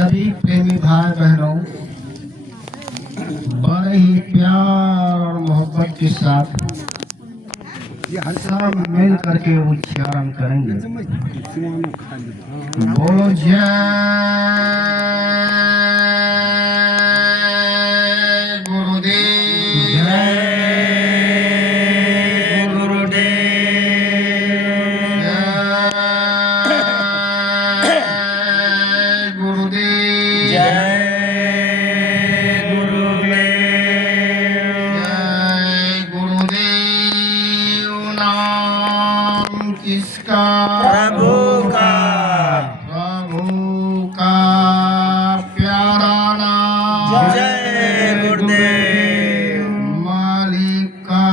सभी प्रेमी भाई बहनों, बड़े ही प्यार और मोहब्बत के साथ सब मिल करके उच्चारण करेंगे। बोलो जय गुरुदेव, जय गुरुदेव, जय गुरुदेव, जय किसका? प्रभु का। प्रभु का प्यारा नाम। जय गुरुदेव। मालिक का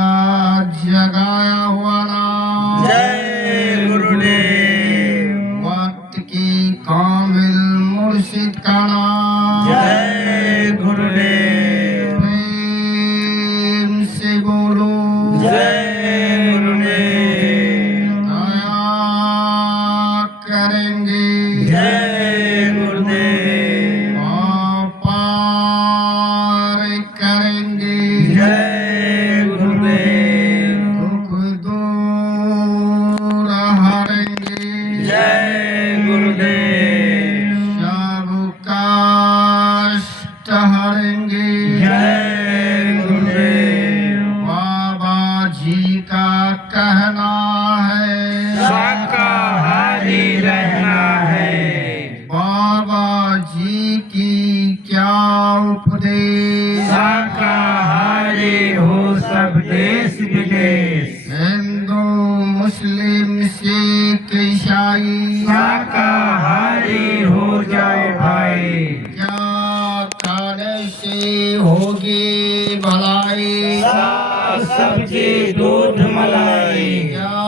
जगाया हुआ नाम। जय गुरुदेव। वक्त की कामिल मुर्शिद का नाम। जय गुरुदेव। प्रेम से बोलो जय करेंगे। जय गुरुदेव। पार करेंगे। जय गुरुदेव। दुख दूर हरेंगे। जय गुरुदेव। सब कष्ट हरेंगे। जय गुरुदेव। बाबा जी का कहना है शाकाहारी रहना है। बाबा जी की क्या उपदेश। शाकाहारी हो सब देश विदेश। हिंदू मुस्लिम सिख ईसाई शाकाहारी हो जाए भाई। क्या खाने से होगी भलाई। साग सब्जी दूध मलाई। क्या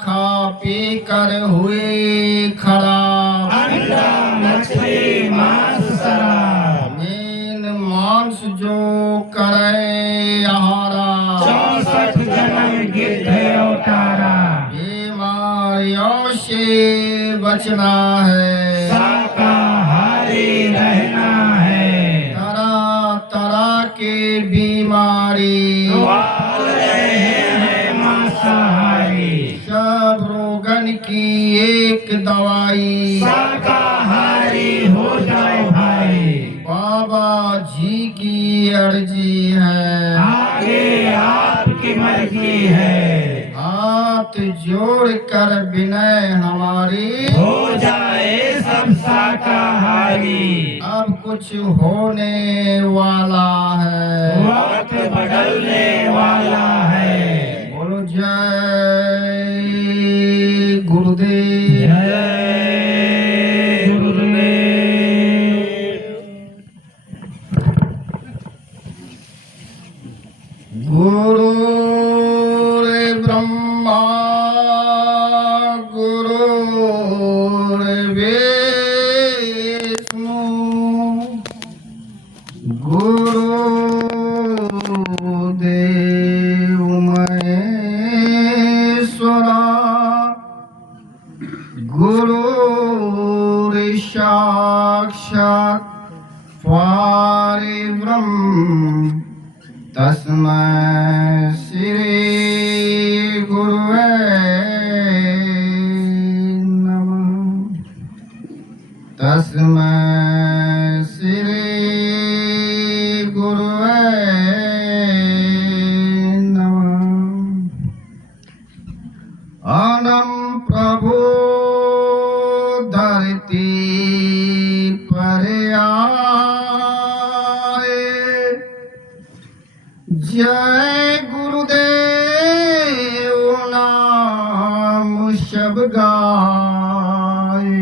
खा पी कर हुए खराब। अंडा मछली मांस शराब। मीन मांस जो करे आहारा। 64 जन्म गिद्ध उतारा। बीमारियों से बचना है। शाकाहारी रहना है। तरह तरह के बीमारी वाल रहे हैं मांसाहारी। सब रोगन की एक दवाई। शाकाहारी हो जाए भाई। बाबा जी की अर्जी है, आगे आपकी मर्जी है। हाथ जोड़ कर विनय हमारी हो जाए सब शाकाहारी। अब कुछ होने वाला है। वक्त बदलने वाला है। बोलो जय गुरुदेव। जय गुरुदेव। गुरुरे ब्रह्मा गुरुरे विष्णु गुरुदेव महेश्वरा गुरुरे साक्षात् परब्रह्म तस्मै श्री गुरुवे नमः। तस्मै श्री गुरुवे नमः। अनम प्रभु धरती पर आए। जय गुरुदेव नाम शब गाए।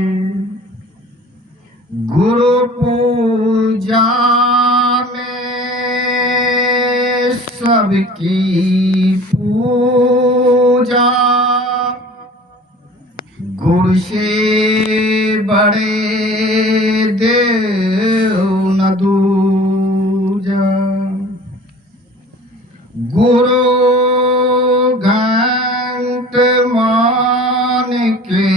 गुरु पूजा में सबकी पूजा। गुरु से बड़े देव न दूजा। गुरु घंट मान के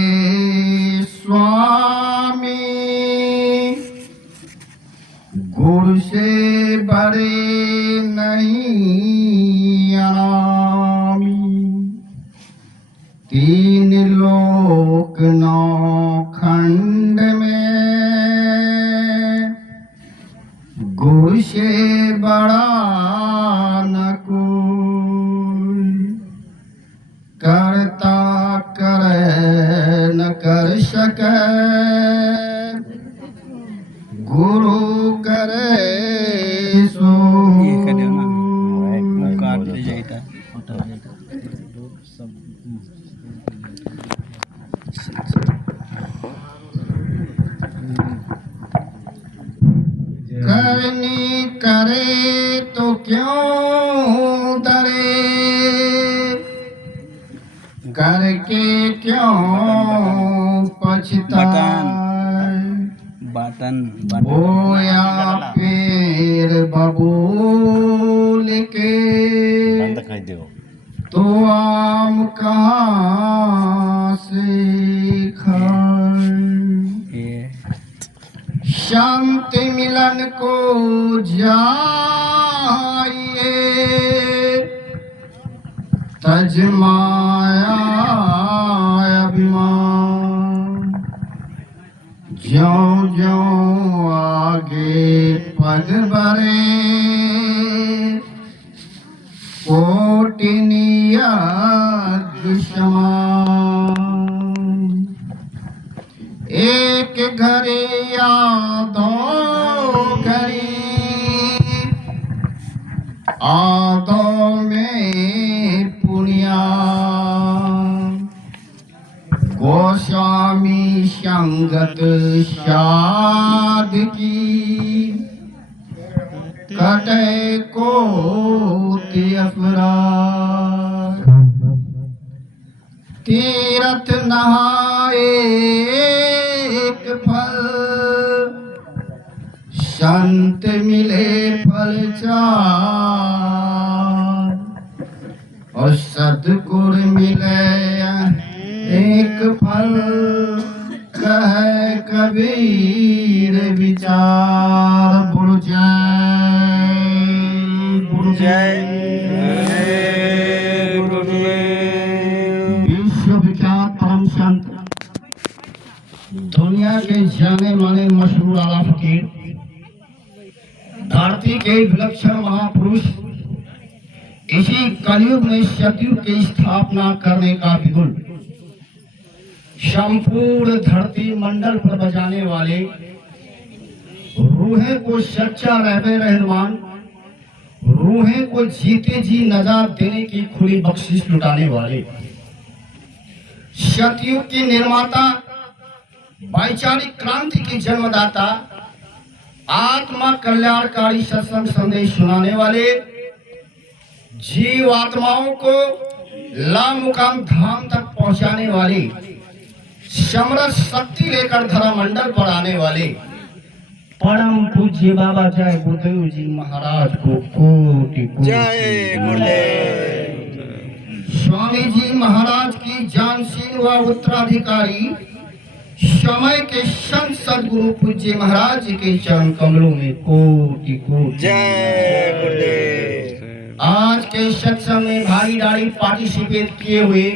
स्वामी गुरु से बड़े नहीं अनामी, तीन लोक नौ खंड में गुरु से बड़ा न कोई, करता करे न कर सके, गुरु करे सो। ये कर दो ना, वो काट ले जाता करनी करे तो क्यों डरे, करके क्यों पछताए, बटन बोया पेड़ बबूल के, बंद कर दो। तो आम कहाँ से खाए। ये शांति मिलन को जाइए, तज माया अभिमान, ज्यों ज्यों आगे पग बढ़े, कोटिनिया दुश्मन, एक घड़ी या दो घड़ी, आदो में पुनिया, गोस्वामी संगत साध की, कटे को अपराध, तीर्थ नहाए एक फल, संत मिले फल चार, और सद्गुर मिले एक फल, कहे कबीर विचार। गुरु जय, गुरु जय। विश्वविख्यात परम संत, दुनिया के जाने माने मशहूर आला फकीर, धरती के विलक्षण महापुरुष, इसी कलयुग में सतयुग की स्थापना करने का बिगुल, संपूर्ण धरती मंडल पर बजाने वाले, रूहें को सच्चा रहबे रहमान, रूहें को जीते जी नजात देने की खुली बख्शिश लुटाने वाले, सतयुग के निर्माता, वैचारिक क्रांति के जन्मदाता, आत्मा कल्याणकारी सत्संग संदेश सुनाने वाले, जीव आत्माओं को लामुकाम धाम तक पहुंचाने वाले, समरस शक्ति लेकर धरा मंडल पर आने वाले, परम पूज्य बाबा जय गुरुदेव जी महाराज को कोटि कोटि जय गुरुदेव। स्वामी जी महाराज की जानशील व उत्तराधिकारी, समय के संत सदगुरु पूज्य महाराज जी के चरण कमलों में कोटि कोटि जय गुरुदेव। आज के सत्संग में भागीदारी पार्टिसिपेट किए हुए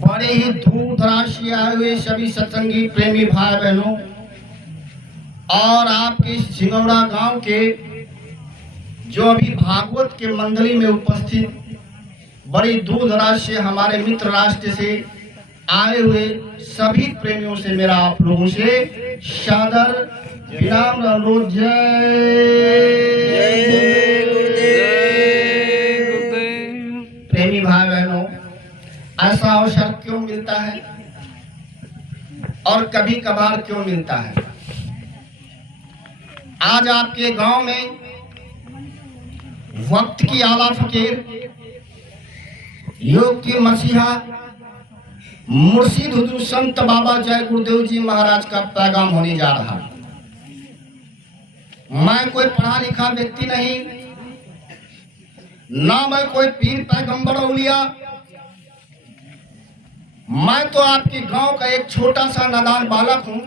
बड़े ही दूर दराज से आए हुए सभी सत्संगी प्रेमी भाई बहनों, और आपके सिंगौड़ा गांव के जो अभी भागवत के मंडली में उपस्थित बड़ी दूर दराज से हमारे मित्र राष्ट्र से आए हुए सभी प्रेमियों से मेरा आप लोगों से सादर विराम अनुरोध। प्रेमी भाई बहनों, ऐसा अवसर क्यों मिलता है और कभी कभार क्यों मिलता है? आज आपके गांव में वक्त की आला फकीर, योग की मसीहा, मुर्शिद हुजूर संत बाबा जय गुरुदेव जी महाराज का पैगाम होने जा रहा। मैं कोई पढ़ा लिखा व्यक्ति नहीं, ना मैं कोई पीर पैगंबर औलिया, मैं तो आपके गांव का एक छोटा सा नादान बालक हूं।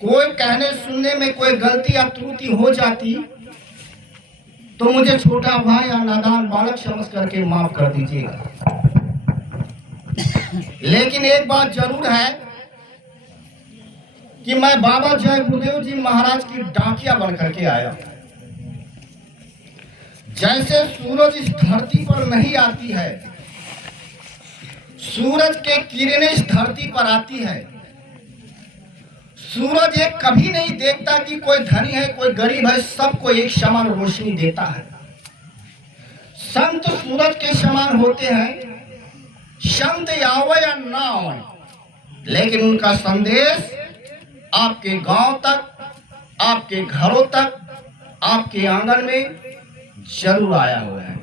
कोई कहने सुनने में कोई गलती या त्रुटि हो जाती तो मुझे छोटा भाई या नादान बालक समझ करके माफ कर दीजिएगा। लेकिन एक बात जरूर है कि मैं बाबा जय गुरुदेव जी महाराज की डाकिया बन करके आया। जैसे सूरज इस धरती पर नहीं आती है, सूरज के किरणें इस धरती पर आती है। सूरज एक कभी नहीं देखता कि कोई धनी है कोई गरीब है, सबको एक समान रोशनी देता है। संत सूरज के समान होते हैं, संत आवे या ना आवे, लेकिन उनका संदेश आपके गांव तक, आपके घरों तक, आपके आंगन में जरूर आया हुआ है।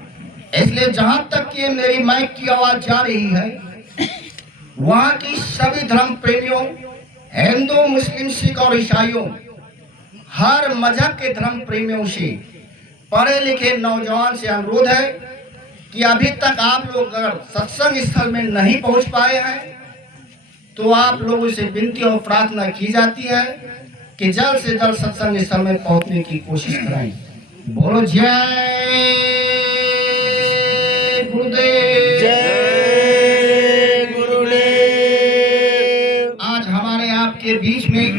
इसलिए जहां तक कि मेरी माइक की आवाज जा रही है, वहां की सभी धर्म प्रेमियों, हिंदू, मुस्लिम, सिख और ईसाइयों, हर मजहब के धर्म प्रेमियों से, पढ़े लिखे नौजवान से अनुरोध है कि अभी तक आप लोग अगर सत्संग स्थल में नहीं पहुंच पाए हैं तो आप लोगों से विनती और प्रार्थना की जाती है कि जल्द से जल्द सत्संग स्थल में पहुंचने की कोशिश करें। बोलो जय गुरुदेव, जय गुरुदेव। आज हमारे आपके बीच में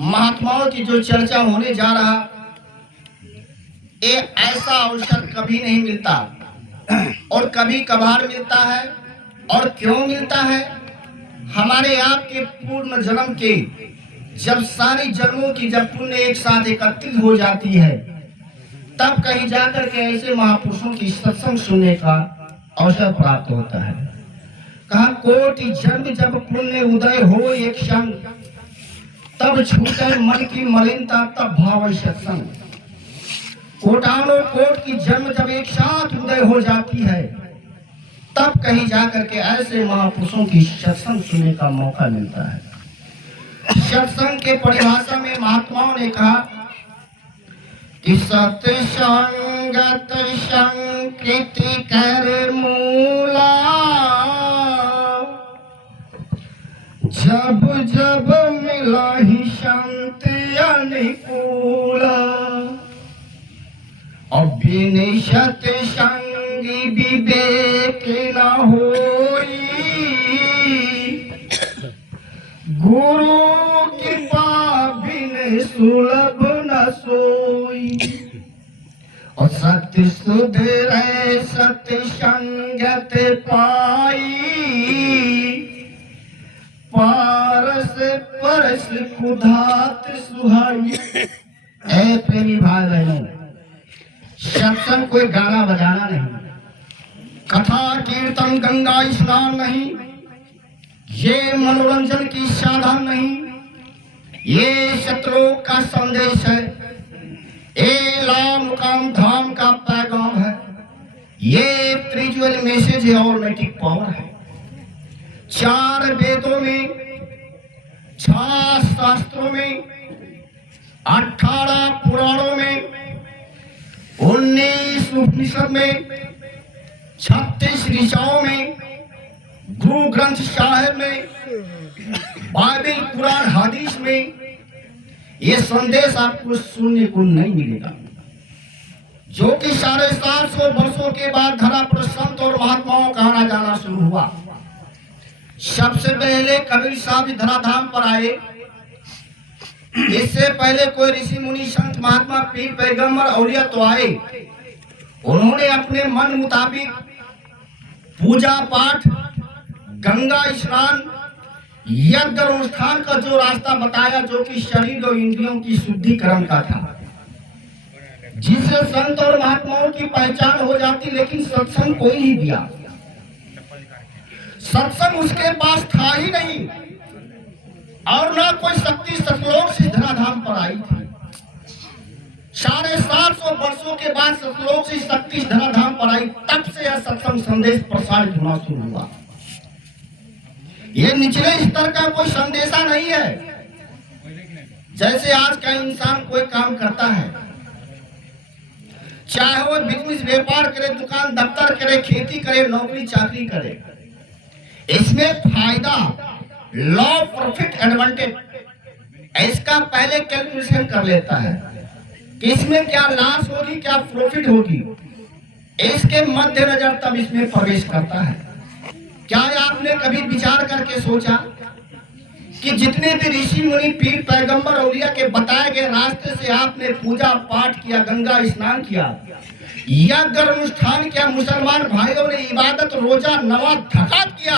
महात्माओं की जो चर्चा होने जा रहा, एक ऐसा अवसर कभी नहीं मिलता और कभी कभार मिलता है। और क्यों मिलता है? हमारे आपके पूर्ण जन्म के जब सारी जन्मों की जब पुण्य एक साथ एकत्रित हो जाती है, तब कहीं जाकर के ऐसे महापुरुषों की सत्संग सुनने का अवसर प्राप्त होता है। कहा कोटि जन्म जब पुण्य उदय हो एक क्षण, तब छूटे मन की मलिनता तब भाव सत्संग। कोटानों कोट की जन्म जब एक साथ उदय हो जाती है, तब कहीं जाकर के ऐसे महापुरुषों की सत्संग सुनने का मौका मिलता है। सत्संग के परिभाषा में महात्माओं ने कहा कि सत्संगत संकृति कर मूला, जब जब मिला ही संत अनुकूला। अभिनय सत्संगी विवेक न होई, गुरु कृपा बिन सुलभ न सोई। और सत्य सुधरे सत्संगत पाई, पारस परस खुदात सुहाई। ऐ प्रेमी भाई बहनों, सत्संग कोई गाना बजाना नहीं, कथा कीर्तन गंगा स्नान नहीं, ये मनोरंजन की साधन नहीं, ये सतलोक का संदेश है, ये लाम मुकाम धाम का पैगाम है, ये स्पिरिचुअल मैसेज है और मैटिक पावर है। 4 वेदों में, 6 शास्त्रों में, 18 पुराणों में, 19 उपनिषद में, 36 ऋचाओं में, गुरु ग्रंथ साहिब में, बाइबल कुरान हदीस में ये संदेश आपको सुनने को नहीं मिलेगा। जो कि 750 वर्षों के बाद धरा पर संत और महात्माओं का आना जाना शुरू हुआ। सबसे पहले कबीर साहब धराधाम पर आए। इससे पहले कोई ऋषि मुनि संत महात्मा पीर पैगंबर औलिया तो आए। उन्होंने अपने मन मुताबिक पूजा पाठ, गंगा स्नान, यज्ञ अनुष्ठान का जो रास्ता बताया, जो कि शरीर और इंद्रियों की शुद्धिकरण का था, जिससे संत और महात्माओं की पहचान हो जाती। लेकिन सत्संग कोई नहीं दिया, सत्संग उसके पास था ही नहीं, और ना कोई शक्ति सतलोक से धराधाम पर आई थी। 750 वर्षों के बाद सतलोक से शक्ति धराधाम पर आई, तब से यह सत्संग संदेश प्रसारित होना शुरू हुआ। ये निचले स्तर का कोई संदेशा नहीं है। जैसे आज का इंसान कोई काम करता है, चाहे वो बिजनेस व्यापार करे, दुकान दफ्तर करे, खेती करे, नौकरी चाकरी करे, इसमें फायदा लॉ प्रॉफिट एडवांटेज, इसका पहले कैलकुलेशन कर लेता है कि इसमें क्या लॉस होगी, क्या प्रॉफिट होगी, इसके मद्देनजर तब इसमें प्रवेश करता है। क्या आपने कभी विचार करके सोचा कि जितने भी ऋषि मुनि पीर पैगंबर औलिया के बताए गए रास्ते से आपने पूजा पाठ किया, गंगा स्नान किया, यज्ञ अनुष्ठान किया, मुसलमान भाइयों ने इबादत रोजा नमाज धकात किया,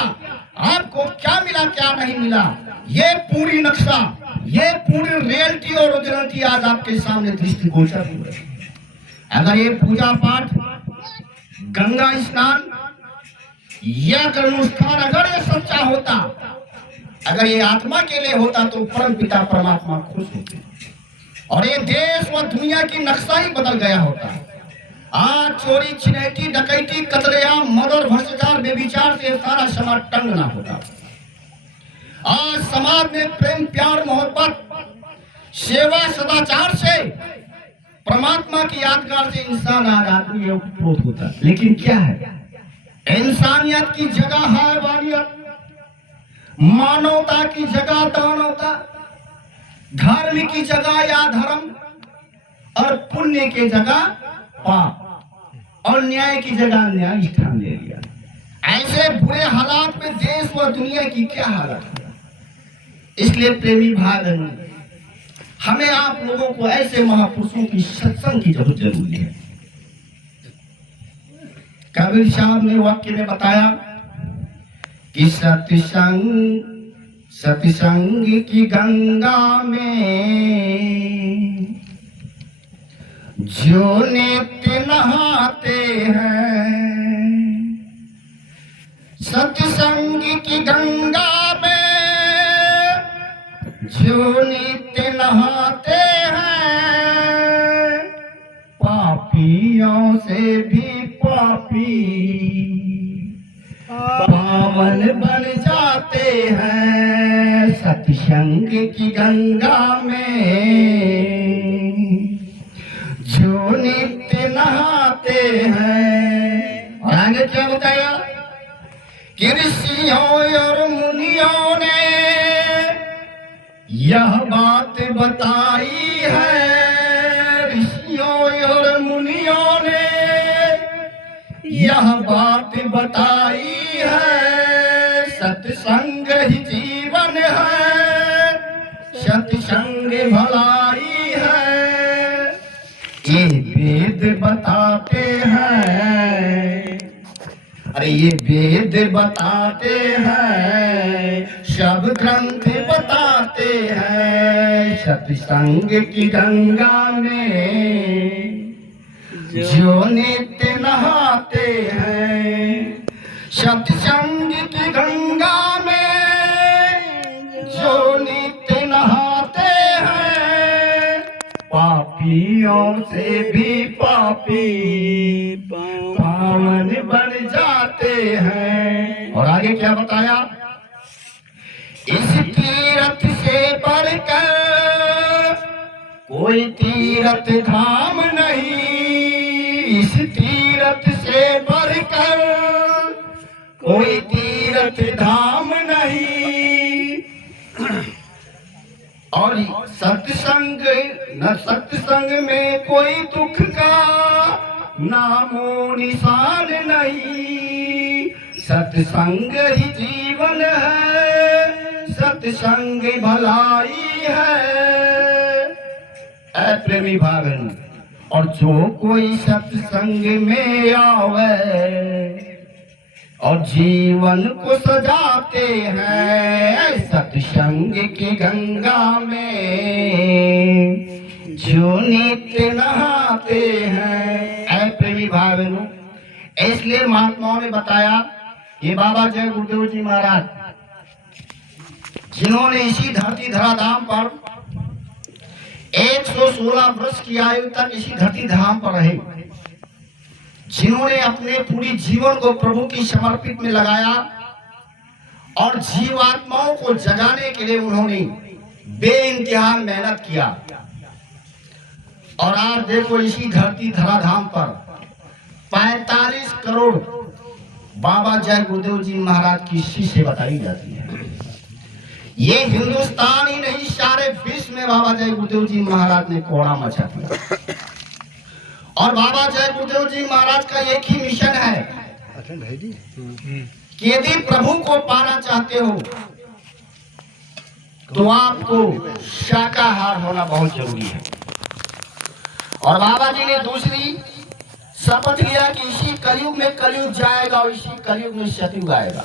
आपको क्या मिला क्या नहीं मिला, ये पूरी नक्शा, ये पूरी रियलिटी और ओरिजिनलिटी आज आपके सामने दृष्टिगोचर हुई है। अगर ये पूजा पाठ, गंगा स्नान, यज्ञ अनुष्ठान अगर ये सच्चा होता, अगर ये आत्मा के लिए होता तो परम पिता परमात्मा खुश होते और ये देश व दुनिया की नक्शा ही बदल गया होता। आज चोरी छिनैती डकैती कतलेआम मद और भ्रष्टाचार बेविचार से सारा समाज टंग ना होता। आज समाज में प्रेम प्यार मोहब्बत सेवा सदाचार से परमात्मा की यादगार से इंसान आज आदमी ओतप्रोत होता। लेकिन क्या है, इंसानियत की जगह हैवानियत, मानवता की जगह दानवता, धर्म की जगह या धर्म और पुण्य की जगह पाप और न्याय की जगह न्याय स्थान ले लिया। ऐसे बुरे हालात में देश व दुनिया की क्या हालत है। इसलिए प्रेमी भाई बहनों, हमें आप लोगों को ऐसे महापुरुषों की सत्संग की जरूरी है। कबीर साहब ने वाक्य में बताया कि सत्संग की गंगा में जो नित्य नहाते हैं, सत्संग की गंगा में जो नित्य नहाते हैं, पापियों से भी पापी पावन बन जाते हैं। सत्संग की गंगा में जो नित्य नहाते हैं। और आगे क्या बताया कि ऋषियों और मुनियों ने यह बात बताई है, ऋषियों और मुनियों ने यह बात बताई है, सत्संग ही जीवन है, सत्संग भलाई है, ये वेद बताते हैं। अरे ये वेद बताते हैं, सब ग्रंथ बताते हैं, सत्संग की गंगा में जो नित्य नहाते हैं। सत्संग की गंगा में जो नित्य नहाते हैं, पापियों से भी पापी पावन बन जाते हैं। और आगे क्या बताया, इस तीर्थ से बढ़कर कोई तीर्थ धाम नहीं, इस तीर्थ से बढ़कर कोई तीर्थ धाम नहीं। और सत्संग न सत्संग में कोई दुख का नामो निशान नहीं, सत्संग ही जीवन है, सत्संग भलाई है। ऐ प्रेमी भागन, और जो कोई सत्संग में आवे और जीवन को सजाते हैं, सत्संग की गंगा में जो नित्य नहाते हैं। ऐ प्रेमी भाई बहनों, इसलिए महात्माओं ने बताया, ये बाबा जय गुरुदेव जी महाराज जिन्होंने इसी धरती धराधाम पर 116 वर्ष की आयु तक इसी धरती धाम पर रहे, जिन्होंने अपने पूरी जीवन को प्रभु की समर्पित में लगाया और जीवात्माओं को जगाने के लिए उन्होंने बेइंतहा मेहनत किया। और आज देखो इसी धरती धराधाम पर 45 करोड़ बाबा जय गुरुदेव जी महाराज की शीशे बताई जाती है। ये हिंदुस्तान ही नहीं, सारे विश्व में बाबा जय गुरुदेव जी महाराज ने कोड़ा मचा दिया। और बाबा जय गुरुदेव जी महाराज का एक ही मिशन है कि यदि प्रभु को पाना चाहते हो तो आपको शाकाहार होना बहुत जरूरी है। और बाबा जी ने दूसरी शपथ लिया कि इसी कलयुग में कलयुग जाएगा और इसी कलयुग में सतयुग आएगा।